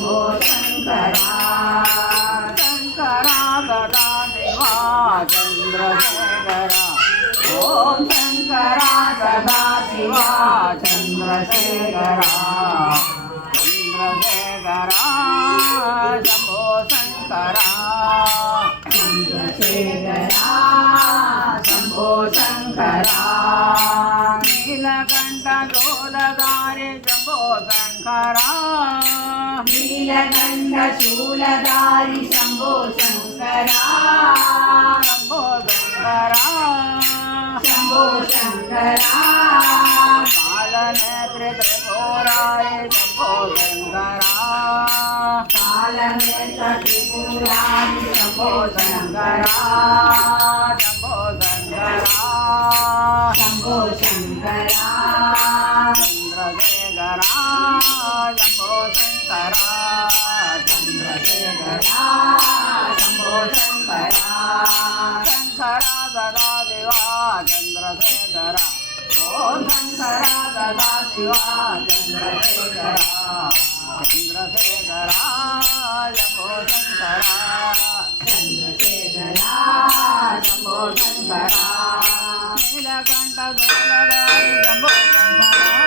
शम्भो शङ्करा शङ्करा सदा शिवा चन्द्रशेखरा ॐ शङ्करा सदा शिवा चन्द्रशेखरा चन्द्रशेखरा शम्भो शङ्करा चन्द्रशेखरा शम्भो शङ्करा नीलकण्ठ शूलधारि शम्भो शङ्करा नीलकण्ठ शूलधारि शम्भो शङ्करा शम्भो शङ्करा शम्भो शङ्करा कालनेत्र त्रिपुरारि शम्भो शङ्करा कालनेत्र त्रिपुरारि शम्भो शङ्करा शम्भो शङ्करा शम्भो शङ्करा चन्द्रशेखरा शम्भो शङ्करा चन्द्रशेखरा शम्भो शङ्करा शङ्करा सदा शिवा चन्द्रशेखरा ॐ शङ्करा सदा शिवा चन्द्रशेखरा चन्द्रशेखरा शम्भो शङ्करा चन्द्रशेखरा शम्भो शङ्करा नीलकण्ठ शूलधारि शम्भो शङ्करा